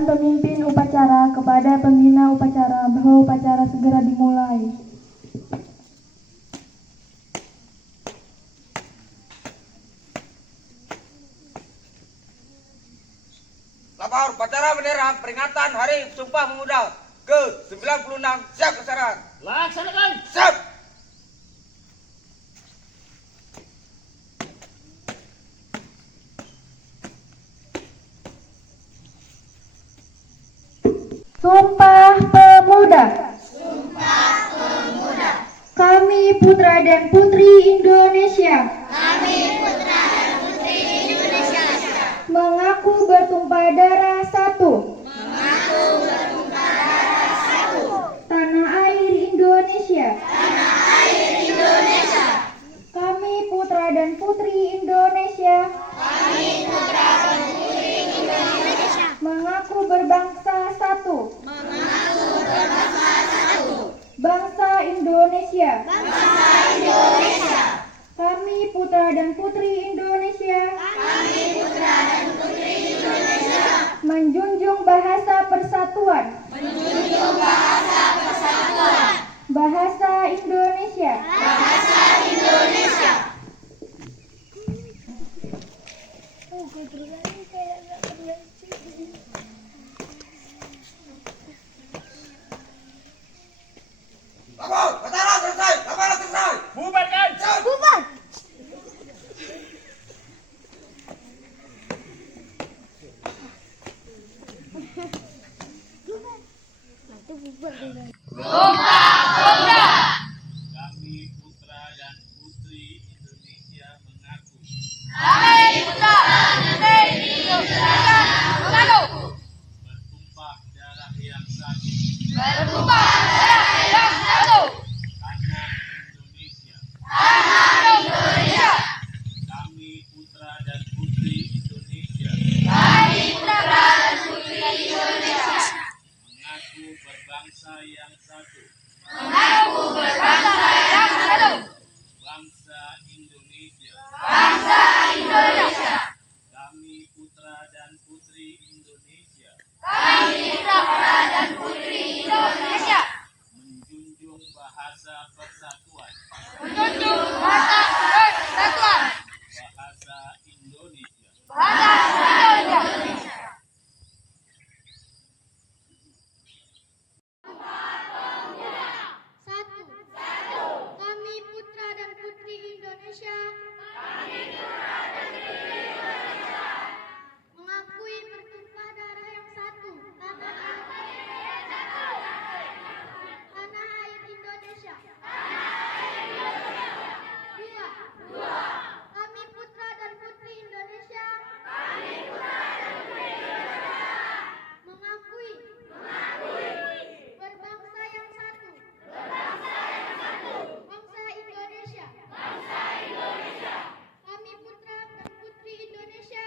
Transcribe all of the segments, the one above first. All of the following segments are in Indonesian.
Peraturan pemimpin upacara kepada pembina upacara bahwa upacara segera dimulai. Lapor upacara bendera peringatan Hari Sumpah Pemuda ke-96 siap kesaran. Laksanakan. Siap. Sumpah Pemuda. Sumpah Pemuda. Kami putra dan putri Indonesia. Kami putra dan putri Indonesia. Mengaku bertumpah darah satu. Mengaku bertumpah darah satu. Tanah air Indonesia. Tanah air Indonesia. Kami putra dan putri Indonesia. Kami putra dan putri Indonesia. Mengaku berbangsa satu. Mengaku berbangsa satu. Bangsa Indonesia. Bangsa Indonesia. Kami putra dan putri Indonesia. Kami putra dan putri Indonesia. Menjunjung bahasa persatuan. Menjunjung bahasa persatuan. Bahasa Indonesia. Bahasa Indonesia. Lapor upacara selesai. Lapor selesai. Bubarkan. Bubar. Kami putra dan putri Indonesia mengaku. Bertumpah darah yang satu. Tanah Indonesia. Kami putra dan putri Indonesia. Mengaku berbangsa yang satu. Bangsa Indonesia. Kami putra dan putri Indonesia. Menjunjung bahasa persatuan. Bahasa Indonesia. Satu. Kami putra dan putri Indonesia. Mengakui bertumpah darah yang satu. Tanah air Indonesia. Dua. Kami putra dan putri Indonesia. Mengakui berbangsa yang satu. Bangsa Indonesia. Kami putra dan putri Indonesia.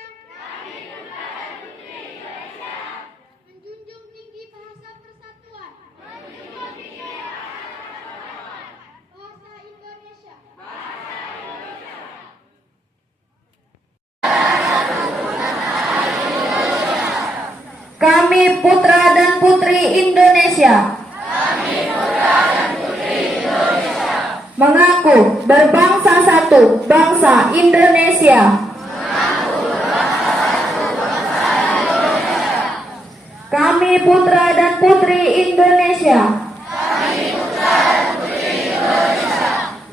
Menjunjung tinggi bahasa persatuan. Bahasa Indonesia. Kami putra dan putri Indonesia. Mengaku berbangsa satu. Bangsa Indonesia. Kami putra dan putri Indonesia.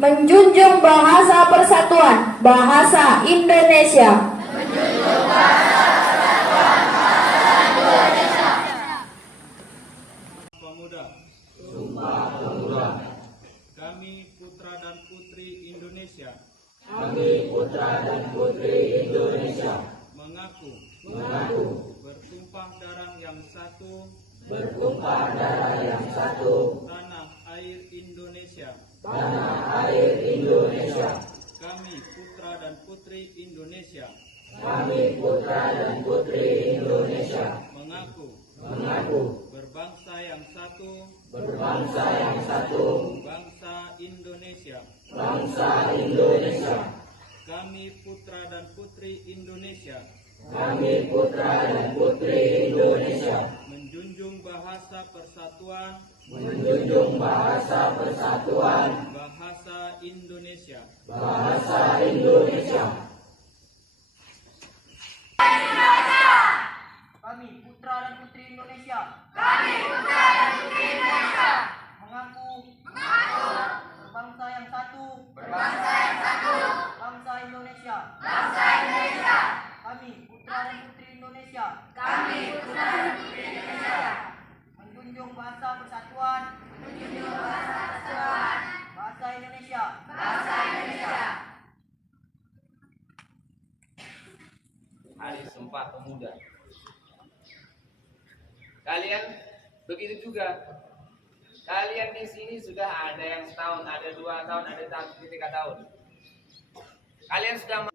Menjunjung bahasa persatuan. Bahasa Indonesia. Pemuda. Kami putra dan putri Indonesia. Mengaku. Bertumpah darah yang satu. Tanah air Indonesia. Kami putra dan putri Indonesia. Mengaku. Berbangsa yang satu. Bangsa Indonesia. Kami putra dan putri Indonesia. menjunjung bahasa persatuan, bahasa Indonesia. Kami putra dan putri Indonesia. Mengaku berbangsa yang satu. Bangsa Indonesia. Kami putra dan putri Indonesia. Menjunjung bahasa persatuan. Bahasa Indonesia. Hari Sumpah Pemuda. Kalian begitu juga. Kalian di sini sudah ada yang setahun, ada 2 tahun, ada 3 tahun. Kalian sudah